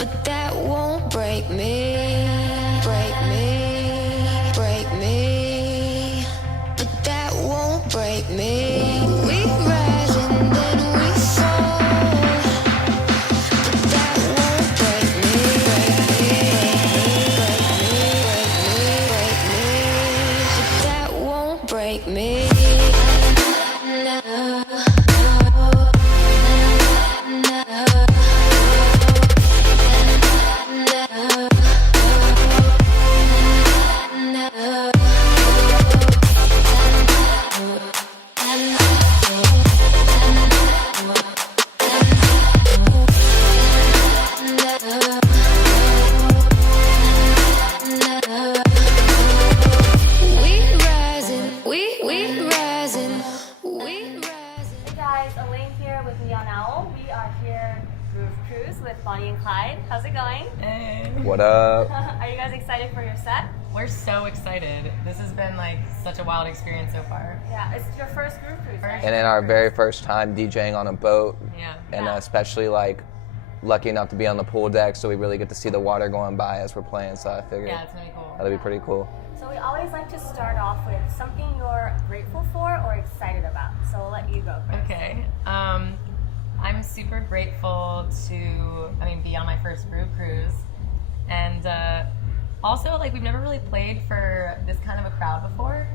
but that won't break me. Break me, break me, but that won't break me. We rise and then we fall, but that won't break me. Break me, break me, break me, break me, but that won't break me. No. With Bonnie and Clyde. How's it going? Hey. What up? Are you guys excited for your set? We're so excited. This has been like such a wild experience so far. Yeah, it's your first group cruise, right? And then our very first time DJing on a boat. Yeah. And especially like lucky enough to be on the pool deck, so we really get to see the water going by as we're playing. So I figured Yeah, it's gonna be cool. that'll be pretty cool. So we always like to start off with something you're grateful for or excited about. So we'll let you go first. Okay. I'm super grateful to, be on my first group cruise. And also, like, we've never really played for this kind of a crowd before.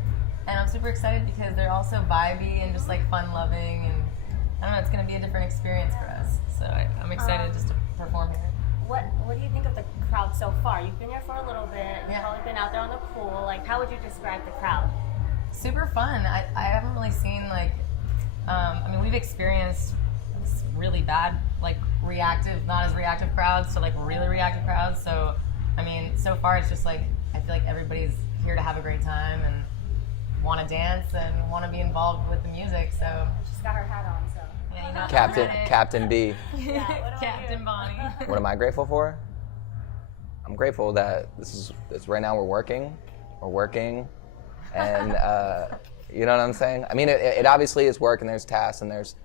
And I'm super excited because they're also vibey and just, like, fun-loving. And, I don't know, it's going to be a different experience for us. So I'm excited just to perform here. What do you think of the crowd so far? You've been here for a little bit. You've probably been out there on the pool. Like, how would you describe the crowd? Super fun. I haven't really seen, like, we've experienced really bad, like not as reactive crowds to like really reactive crowds. So, so far it's just like, I feel like everybody's here to have a great time and want to dance and want to be involved with the music. So She's got her hat on, so. Yeah, you know, Captain B. Yeah, what Captain Bonnie. What am I grateful for? I'm grateful that this right now we're working, and you know what I'm saying? It obviously is work and there's tasks and there's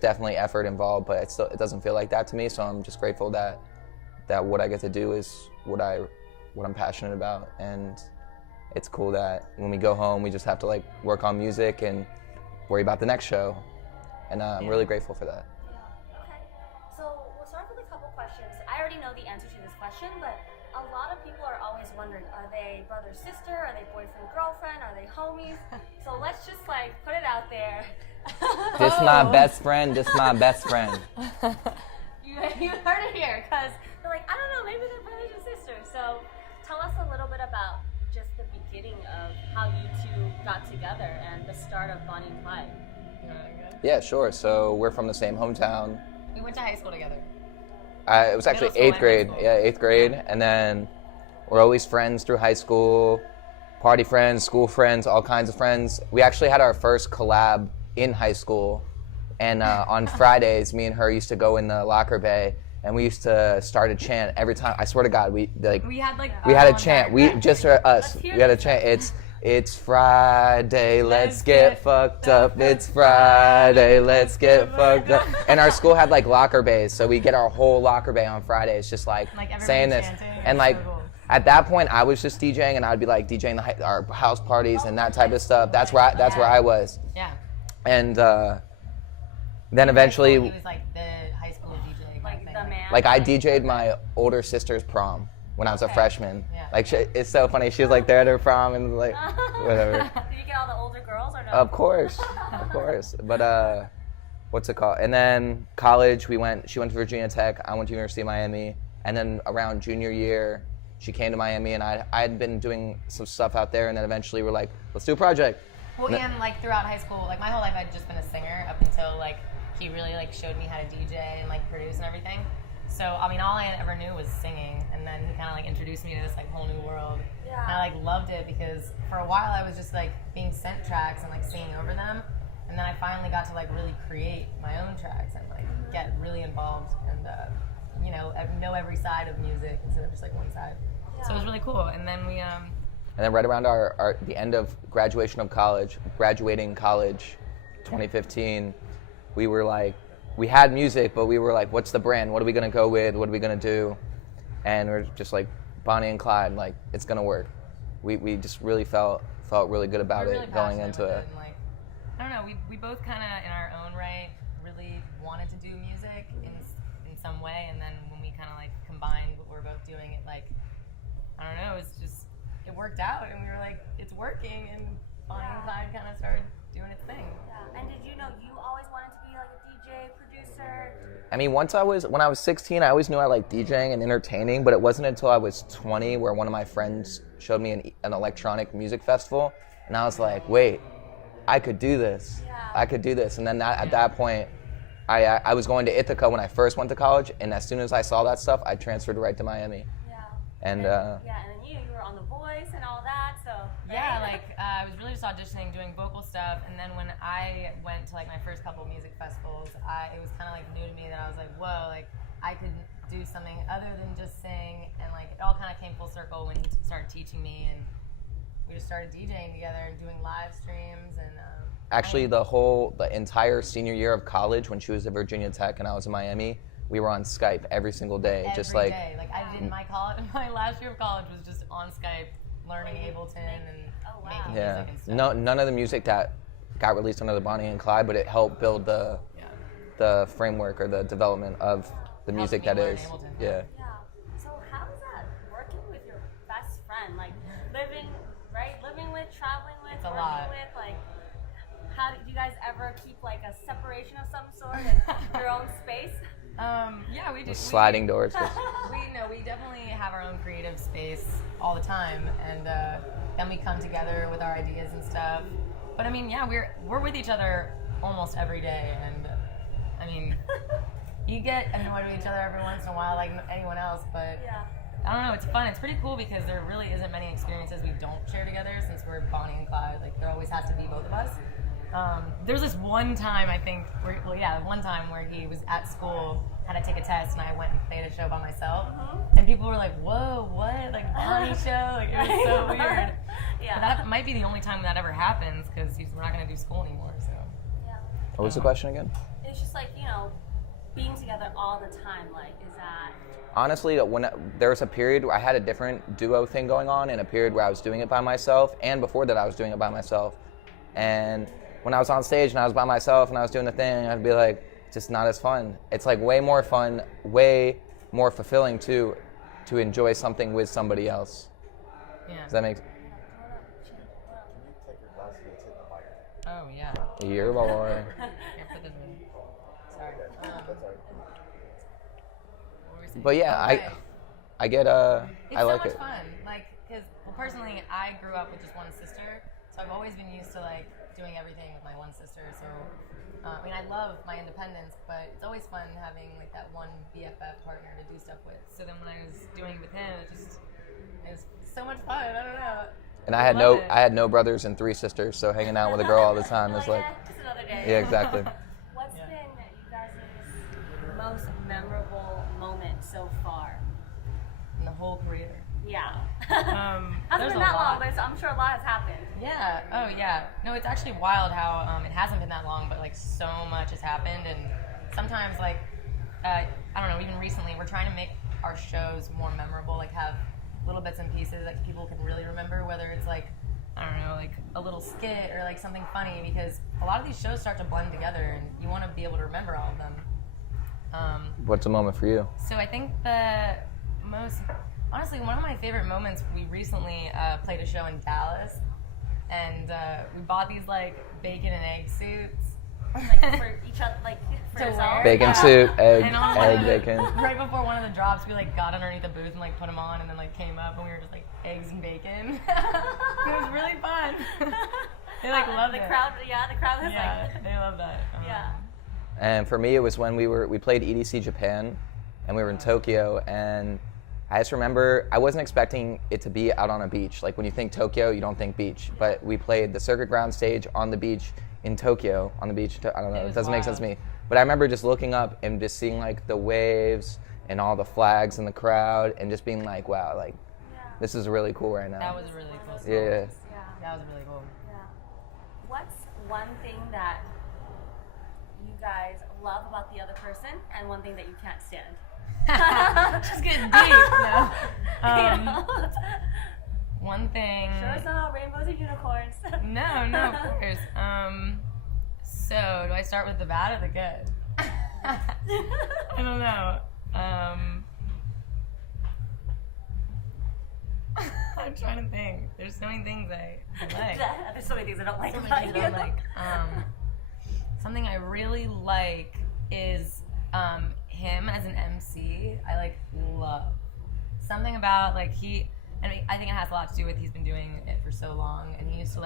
definitely effort involved, but it doesn't feel like that to me. So I'm just grateful that what I get to do is what I'm passionate about, and it's cool that when we go home we just have to like work on music and worry about the next show, and I'm really grateful for that. Yeah. Okay. So we'll start with a couple questions. I already know the answer to this question, but a lot of people are always wondering: are they brother sister? Are they boyfriend girlfriend? Are they homies? So let's just like put it out there. This my best friend. This my best friend. You heard it here, because they're like, I don't know, maybe they're brothers and sisters. So tell us a little bit about just the beginning of how you two got together and the start of Bonnie and Clyde. Yeah, sure. So we're from the same hometown. We went to high school together. It was actually Middle school 8th grade. and high school. Yeah, 8th grade. And then we're always friends through high school, party friends, school friends, all kinds of friends. We actually had our first collab in high school, and on Fridays me and her used to go in the locker bay and we used to start a chant every time. I swear to God, we had a chant. We just for us. We had a chant. It's Friday, let's get fucked up. It's Friday, let's get fucked up. And our school had like locker bays, so we get our whole locker bay on Fridays, just like saying this. And like so cool. At that point, I was just DJing, and I'd be like DJing our house parties and that type of stuff. That's where I was. Yeah. And then eventually, He was like the high school DJ. Like the man. like I DJ'd my older sister's prom when I was a freshman. Yeah. Like it's so funny. She was like there at her prom and like whatever. Did you get all the older girls or no? Of course. But what's it called? And then college, she went to Virginia Tech. I went to University of Miami. And then around junior year, she came to Miami, and I had been doing some stuff out there. And then eventually, we're like, let's do a project. Well, and like throughout high school, like my whole life I'd just been a singer up until like he really like showed me how to DJ and like produce and everything. So all I ever knew was singing, and then he kind of like introduced me to this like whole new world. Yeah. And I like loved it because for a while I was just like being sent tracks and like singing over them, and then I finally got to like really create my own tracks and like get really involved and know every side of music instead of just like one side. Yeah. So it was really cool. And then we And then right around the end of graduating college, 2015, we were like, we had music, but we were like, what's the brand? What are we gonna go with? What are we gonna do? and we're just like Bonnie and Clyde, like it's gonna work. We just really felt really good about We're it really going passionate into with it. And like, I don't know, we both kind of in our own right really wanted to do music in some way, and then when we kind of like combined what we're both doing, it like, I don't know, it worked out, and we were like, it's working, and Bonnie and Clyde kind of started doing its thing. Yeah. And did you know you always wanted to be like a DJ, producer? I mean, when I was 16, I always knew I liked DJing and entertaining, but it wasn't until I was 20 where one of my friends showed me an electronic music festival, and I was like, wait, I could do this. Yeah. I could do this. And then at that point, I was going to Ithaca when I first went to college, and as soon as I saw that stuff, I transferred right to Miami. Yeah. And and then you were on The Voice and all that, so. Yeah, like I was really just auditioning, doing vocal stuff, and then when I went to like my first couple music festivals, it was kind of like new to me that I was like, whoa, like I could do something other than just sing, and like it all kind of came full circle when he started teaching me, and we just started DJing together and doing live streams, and actually the entire senior year of college when she was at Virginia Tech and I was in Miami, we were on Skype every single day. Every day. Like I did my last year of college was just on Skype, learning Ableton and making music and stuff. No, none of the music that got released under the Bonnie and Clyde, but it helped build the framework or the development of the music that is. Yeah. Yeah. So how is that working with your best friend? Like living with, traveling with, It's a working lot. with, like how do you guys ever keep like a separation of some sort and your own space? Yeah, we do. Sliding doors. We definitely have our own creative space all the time, and then we come together with our ideas and stuff. But I mean, yeah, we're with each other almost every day, and I mean, you get annoyed with each other every once in a while, like anyone else. But Yeah. I don't know, it's fun. It's pretty cool because there really isn't many experiences we don't share together since we're Bonnie and Clyde. Like there always has to be both of us. There's this one time I think, one time where he was at school, had to take a test, and I went and played a show by myself, and people were like, "Whoa, what? Like Bonnie show?" Like it was so weird. Yeah. But that might be the only time that ever happens because we're not going to do school anymore. So Yeah. What was the question again? It's just like, being together all the time, like, is that... Honestly, there was a period where I had a different duo thing going on, and a period where I was doing it by myself, and before that I was doing it by myself. And when I was on stage and I was by myself and I was doing the thing, I'd be like, just not as fun. It's like way more fun, way more fulfilling too, to enjoy something with somebody else. yeah. Does that make Oh yeah. Your boy? Here, put this in. Sorry. What were we saying? But yeah, Oh, right. I get It's I like so much it. fun. Like, because personally, I grew up with just one sister, so I've always been used to like doing everything with my one sister. So, I mean, I love my independence, but it's always fun having like that one BFF partner to do stuff with. So then when I was doing it with him, it was so much fun. I don't know. And I love had no brothers and 3 sisters, so hanging out with a girl all the time is like, just another day. yeah, exactly. What's been you guys' most memorable moment so far? In the whole career. Yeah. There's Hasn't a been that long, lot. but I'm sure a lot has happened. Yeah. Oh, yeah. No, it's actually wild how it hasn't been that long, but like so much has happened, and sometimes like I don't know. Even recently, we're trying to make our shows more memorable, like have little bits and pieces that people can really remember. Whether it's like I don't know, like a little skit or like something funny, because a lot of these shows start to blend together, and you want to be able to remember all of them. What's a moment for you? So I think honestly, one of my favorite moments, we recently played a show in Dallas, and we bought these like bacon and egg suits. Like for each other, like for To yourself. wear. Bacon Yeah. soup, egg, And on egg, the- bacon. Right before one of the drops, we like got underneath the booth and like put them on, and then like came up and we were just like eggs and bacon. It was really fun. They like loved the it. crowd. Yeah, the crowd was Yeah, like. they love that. Yeah. And for me, it was when we played EDC Japan, and we were in Tokyo, and I just remember I wasn't expecting it to be out on a beach. Like when you think Tokyo, you don't think beach. But we played the circuit ground stage on the beach in Tokyo, on the beach. I don't know, it doesn't make sense to me. But I remember just looking up and just seeing like the waves and all the flags in the crowd, and just being like, wow, like this is really cool right now. That was really cool. Yeah. Yeah. That was really cool. Yeah. What's one thing that you guys love about the other person, and one thing that you can't stand? Just getting deep. No. You know? One thing. Show us all rainbows and unicorns. No, of course. So, do I start with the bad or the good? I don't know. I'm trying to think. There's so many things I like. There's so many things I don't like So many about things you. I don't like. Something I really like is him as an MC. I love something about I think it has a lot to do with he's been doing it for so long, and he used to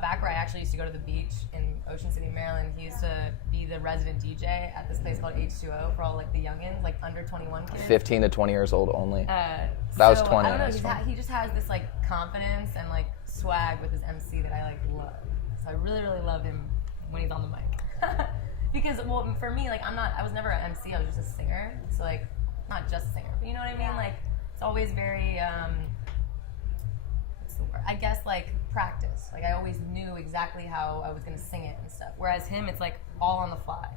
back where I actually used to go to the beach in Ocean City, Maryland. He used to be the resident DJ at this place called H2O for all the youngins, under 21 kids. 15 to 20 years old only. That was 20. I don't know. He just has this confidence and swag with his MC that I love. So I really, really love him when he's on the mic. Because for me, I was never an MC. I was just a singer. So not just a singer, but you know what I mean. Yeah. It's always very what's the word? I guess practice. I always knew exactly how I was gonna sing it and stuff. Whereas him, it's all on the fly.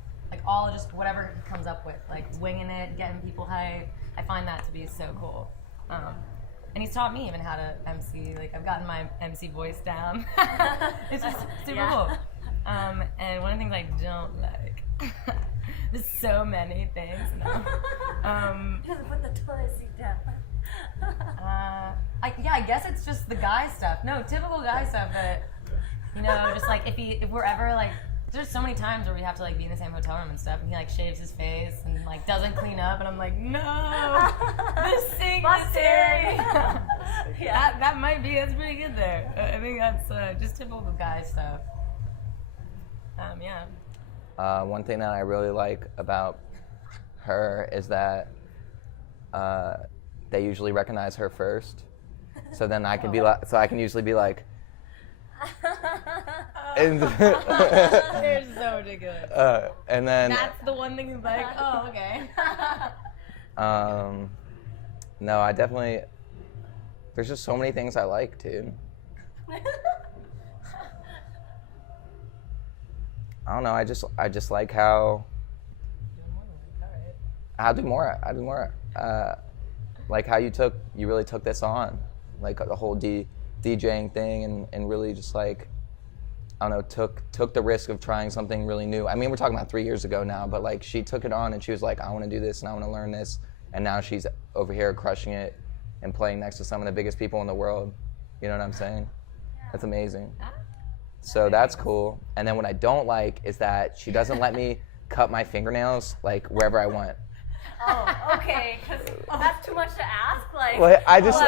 All just whatever he comes up with, winging it, getting people hype. I find that to be so cool. And he's taught me even how to MC. I've gotten my MC voice down. It's just super cool. And one of the things I don't like, there's so many things. No. He doesn't put the toilet seat down. I guess it's just the guy stuff. No, typical guy stuff that, just if we're ever there's so many times where we have to be in the same hotel room and stuff, and he shaves his face and doesn't clean up, and I'm like, no, this sink is dirty. Yeah. That's pretty good there. I think that's just typical guy stuff. Yeah. One thing that I really like about her is that they usually recognize her first. So then I can I can usually be like, and They're so ridiculous. and then That's the one thing that's oh, okay. no, I definitely, there's just so many things I like, dude. I don't know, I just like how I'll do more. Like how you really took this on, the whole DJing thing, and really just I don't know, took the risk of trying something really new. I mean, we're talking about 3 years ago now, but she took it on and she was like, I want to do this and I want to learn this, and now she's over here crushing it and playing next to some of the biggest people in the world. You know what I'm saying? That's amazing. So that's cool. And then what I don't like is that she doesn't let me cut my fingernails wherever I want. Oh, okay, because that's too much to ask. Well, I just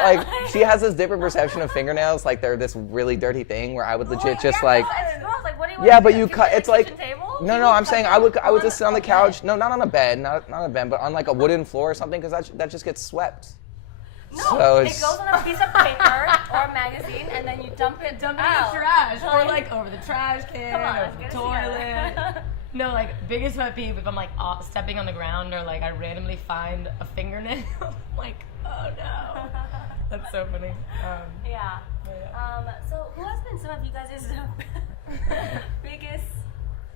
she has this different perception of fingernails, they're this really dirty thing where I would legit just What do you want yeah, to but do? you Do cut. sit It's at the kitchen table? no. I'm saying I would just sit on the couch. No, not on a bed, not on a bed, but on a wooden floor or something, because that just gets swept. No, So it it's, goes on a piece of paper or a magazine, and then you dump it in the out. trash, or over the trash can, Come on, or let's the get it toilet. together. No, biggest pet peeve if I'm stepping on the ground or I randomly find a fingernail. I'm oh no. That's so funny. Yeah. So who has been some of you guys' biggest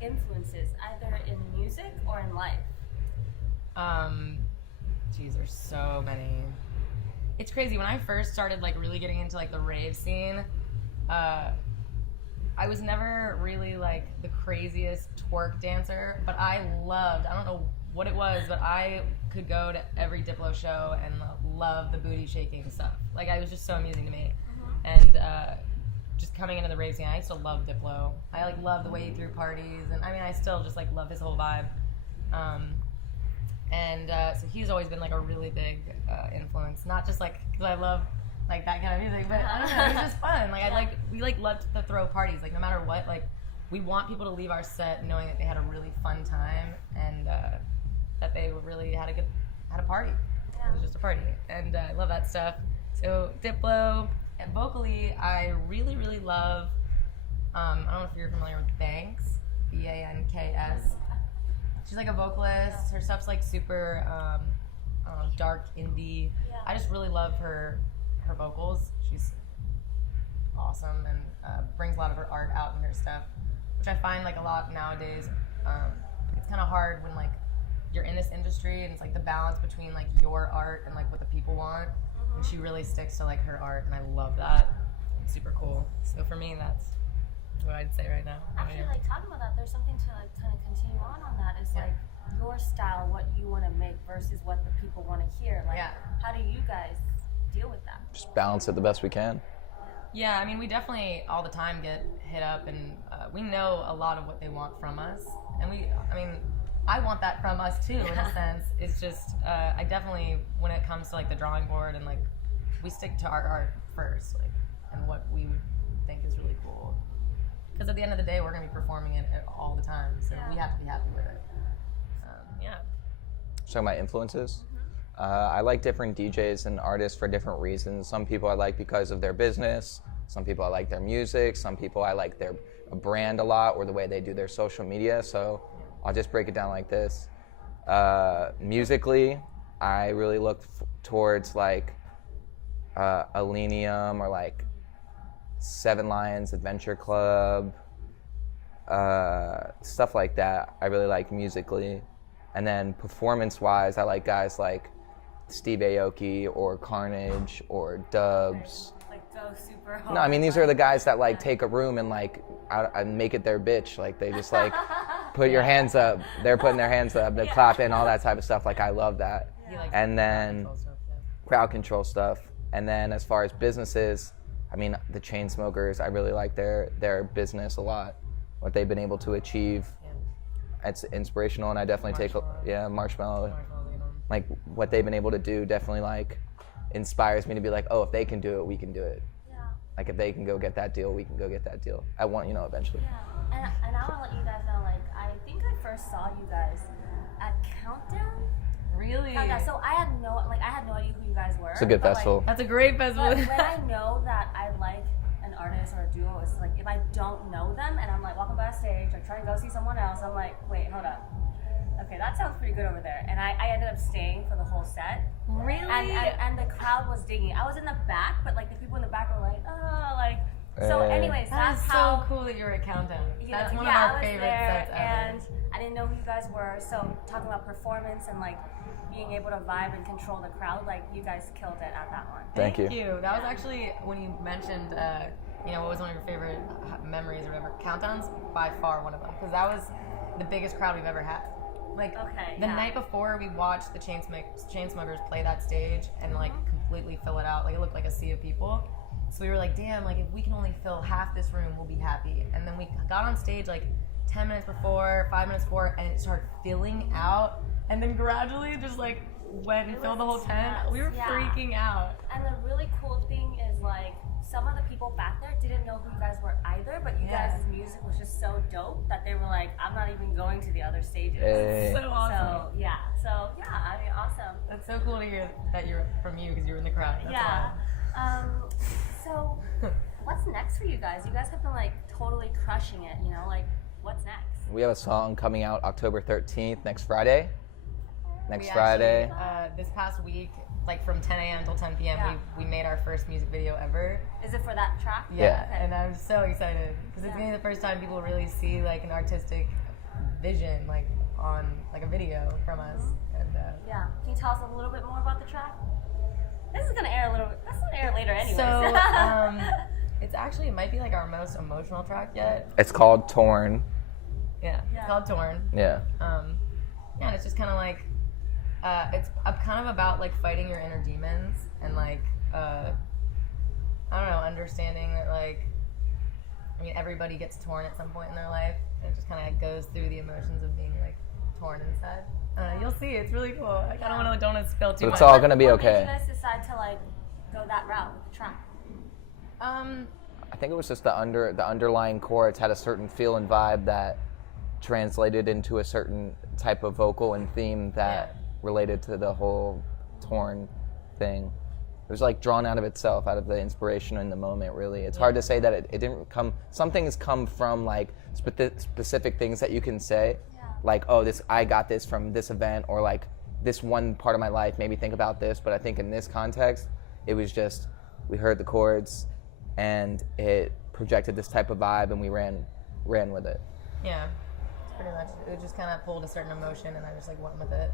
influences, either in music or in life? Geez, there's so many. It's crazy. When I first started really getting into the rave scene, I was never really the craziest twerk dancer, but I don't know what it was, but I could go to every Diplo show and love the booty shaking stuff. It was just so amusing to me. And just coming into the rave scene, I used to love Diplo. I love the way he threw parties, and I mean, I still just love his whole vibe. So he's always been a really big influence, not just because I love that kind of music, but I don't know, it's just fun. We love to throw parties, no matter what. We want people to leave our set knowing that they had a really fun time and that they really had a party. Yeah. It was just a party, and I love that stuff. So Diplo, and vocally, I really, really love. I don't know if you're familiar with Banks, Banks. She's a vocalist. Her stuff's super dark indie. Yeah. I just really love her vocals. She's awesome and brings a lot of her art out in her stuff, which I find a lot nowadays. It's kind of hard when you're in this industry, and it's like the balance between like your art and like what the people want. And she really sticks to like her art, and I love that. It's super cool. So for me, that's what I'd say right now. Actually, like talking about that, there's something to like kind of continue on that. Is like your style, what you want to make versus what the people want to hear. Like, how do you guys deal with that? Just balance it the best we can. Yeah, I mean, we definitely all the time get hit up, and we know a lot of what they want from us, and I want that from us too, in a sense. It's just, I definitely, when it comes to like the drawing board, and like, we stick to our art first, like, and what we would think is really cool. Because at the end of the day, we're gonna be performing it all the time, so we have to be happy with it. So my influences? I like different DJs and artists for different reasons. Some people I like because of their business. Some people I like their music. Some people I like their brand a lot, or the way they do their social media. So I'll just break it down like this. Musically, I really look towards like Alenium, or like Seven Lions Adventure Club, stuff like that. I really like musically. And then performance-wise, I like guys like Steve Aoki or Carnage or Dubs. Like go super hard. No, I mean, these are the guys that like take a room and like and make it their bitch. Like they just like put your hands up. They're putting their hands up. They're clapping, all that type of stuff. Like I love that. And then crowd control stuff. And then as far as businesses, I mean, the Chainsmokers, I really like their business a lot. What they've been able to achieve. It's inspirational, and I definitely Marshmallow. Like what they've been able to do definitely like inspires me to be like, oh, if they can do it, we can do it. Yeah. Like if they can go get that deal, we can go get that deal. I want, eventually. Yeah. And I want to let you guys know, like, I think I first saw you guys at Countdown. Really? Countdown. So I had no idea who you guys were. It's a good festival. That's a great festival. But when I know that I like an artist or a duo, it's like if I don't know them and I'm like walking backstage, like trying to go see someone else, I'm like, wait, hold up. Okay, that sounds pretty good over there. And I ended up staying for the whole set. Really? And the crowd was digging. I was in the back, but like the people in the back were like, oh, like. So anyways, that that's is how. so cool that you're at Countdown. That's one of I our was favorite there, sets ever. and I didn't know who you guys were. So talking about performance and like being able to vibe and control the crowd, like you guys killed it at that one. Thank you. That was actually when you mentioned, what was one of your favorite memories or whatever. Countdown's by far one of them, because that was the biggest crowd we've ever had. Like the night before, we watched the Chainsmokers play that stage and like completely fill it out. Like it looked like a sea of people. So we were like, damn, like if we can only fill half this room, we'll be happy. And then we got on stage like 10 minutes before, 5 minutes before, and it started filling out. And then gradually just like went and filled the whole tent. We were freaking out. And the really cool thing is like some of the people back there didn't know who you guys were either, but you guys' music was just so dope that they were like, I'm not even going to the other stages. Hey. So awesome. So I mean, awesome. That's so cool to hear that you're from you, because you were in the crowd. That's wild. So what's next for you guys? You guys have been like totally crushing it, like what's next? We have a song coming out October 13th, next Friday. Actually, this past week, like from 10 a.m. till 10 p.m., we made our first music video ever. Is it for that track? Yeah, okay. And I'm so excited because it's gonna be the first time people really see like an artistic vision, like on like a video from us. And can you tell us a little bit more about the track? This is gonna air a little bit. That's gonna air later, anyways. So it might be like our most emotional track yet. It's called Torn. Yeah. It's called Torn. Yeah. And it's just kind of like. It's kind of about like fighting your inner demons and like I don't know, understanding that like everybody gets torn at some point in their life, and it just kind of goes through the emotions of being like torn inside. You'll see, it's really cool. I kind of don't want to spill too much. It's all gonna be what okay. What made you guys decide to like go that route with the track? I think it was just the underlying chords had a certain feel and vibe that translated into a certain type of vocal and theme that related to the whole torn thing. It was like drawn out of itself, out of the inspiration in the moment, really. It's hard to say that it didn't come, some things come from like specific things that you can say, like, oh, I got this from this event, or like this one part of my life made me think about this. But I think in this context, it was just, we heard the chords and it projected this type of vibe and we ran with it. Yeah. pretty much. It just kind of pulled a certain emotion, and I just like went with it.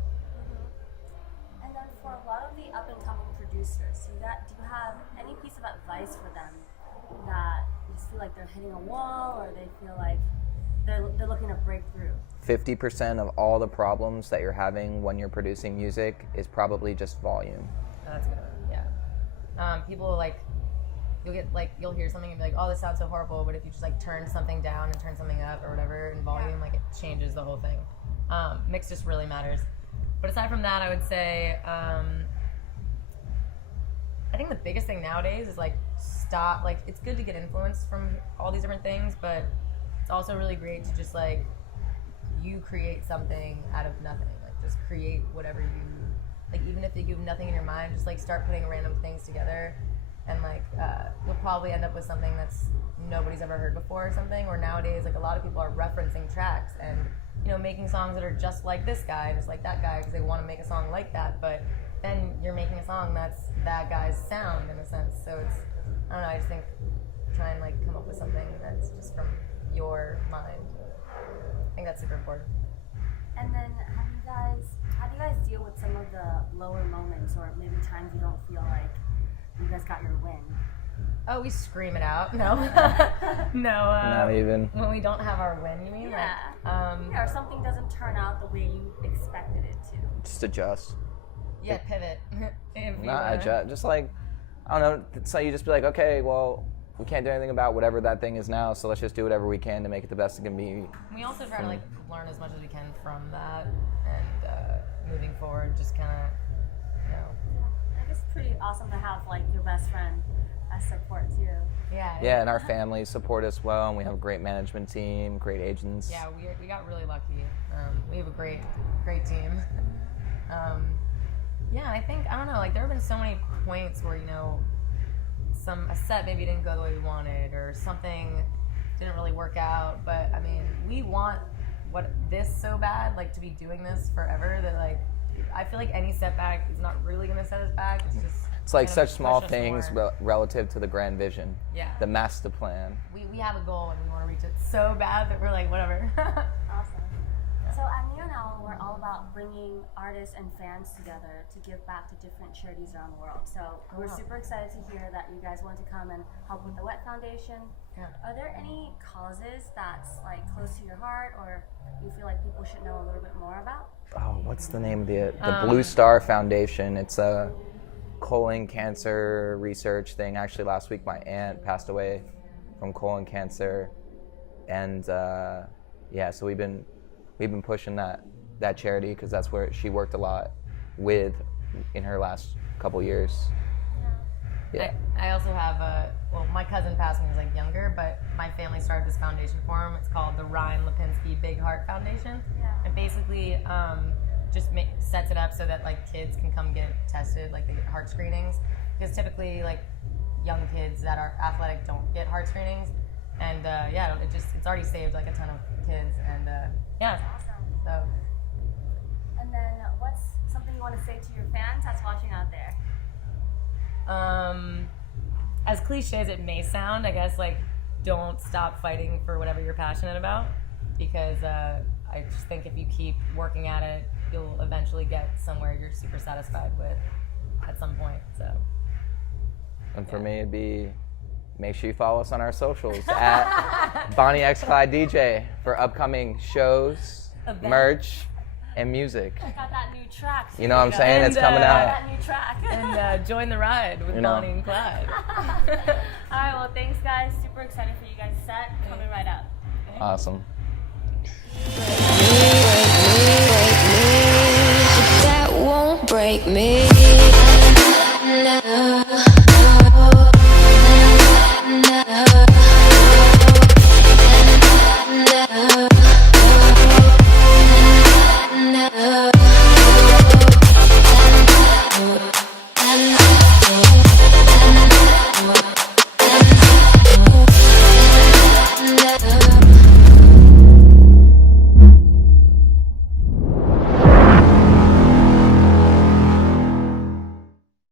And then for a lot of the up and coming producers, do you have any piece of advice for them that you just feel like they're hitting a wall, or they feel like they're looking to break through? 50% of all the problems that you're having when you're producing music is probably just volume. Oh, that's a good one. Yeah. People like you'll hear something and be like, oh, this sounds so horrible, but if you just like turn something down and turn something up or whatever in volume, like it changes the whole thing. Mix just really matters. But aside from that, I would say I think the biggest thing nowadays is like stop. Like it's good to get influence from all these different things, but it's also really great to just like you create something out of nothing. Like just create whatever you like. Even if you have nothing in your mind, just like start putting random things together, and like you'll probably end up with something that's nobody's ever heard before or something. Or nowadays, like a lot of people are referencing tracks and making songs that are just like this guy, just like that guy, because they want to make a song like that. But then you're making a song that's that guy's sound in a sense. So it's, I don't know, I just think try and like come up with something that's just from your mind. I think that's super important. And then how do you guys deal with some of the lower moments, or maybe times you don't feel like you guys got your win? Oh, we scream it out. No. No. Not even. When we don't have our win, you mean? Yeah. Like, or something doesn't turn out the way you expected it to. Just adjust. yeah, pivot. Not adjust. Just like, I don't know. So you just be like, okay, well, we can't do anything about whatever that thing is now, so let's just do whatever we can to make it the best it can be. We also try to like learn as much as we can from that, and moving forward, just kind of, I think it's pretty awesome to have like your best friend as support too. Yeah, and our families support us well, and we have a great management team, great agents. Yeah, we got really lucky. We have a great team. Yeah, I think, I don't know, like there have been so many points where, a set maybe didn't go the way we wanted, or something didn't really work out, but I mean, we want this so bad, like to be doing this forever, that like, I feel like any setback is not really going to set us back. It's just, it's like kind such of small push us things more. relative to the grand vision. Yeah. The master plan. We have a goal and we want to reach it so bad that we're like, whatever. Awesome. So at Neonal, we're all about bringing artists and fans together to give back to different charities around the world. So we're super excited to hear that you guys want to come and help with the Wet Foundation. Yeah. Are there any causes that's like close to your heart, or you feel like people should know a little bit more about? Oh, what's the name of the Blue Star Foundation? It's a colon cancer research thing. Actually, last week my aunt passed away from colon cancer, and so we've been pushing that charity because that's where she worked a lot with in her last couple years. Yeah. I also have my cousin passed when he was like younger, but my family started this foundation for him. It's called the Ryan Lipinski Big Heart Foundation. Yeah. And basically just sets it up so that like kids can come get tested, like they get heart screenings, because typically like young kids that are athletic don't get heart screenings. And it's already saved like a ton of kids, and That's awesome. so. And then what's something you want to say to your fans that's watching out there? As cliche as it may sound, I guess like don't stop fighting for whatever you're passionate about, because I just think if you keep working at it, you'll eventually get somewhere you're super satisfied with at some point. So. And for me, it'd be make sure you follow us on our socials at Bonnie X Clyde DJ for upcoming shows, merch, and music. I got that new track. You know what I'm saying? It's coming out. That new track. And join the ride with Bonnie and Clyde. All right, well, thanks, guys. Super excited for you guys' set. Coming right up. Awesome. That won't break me.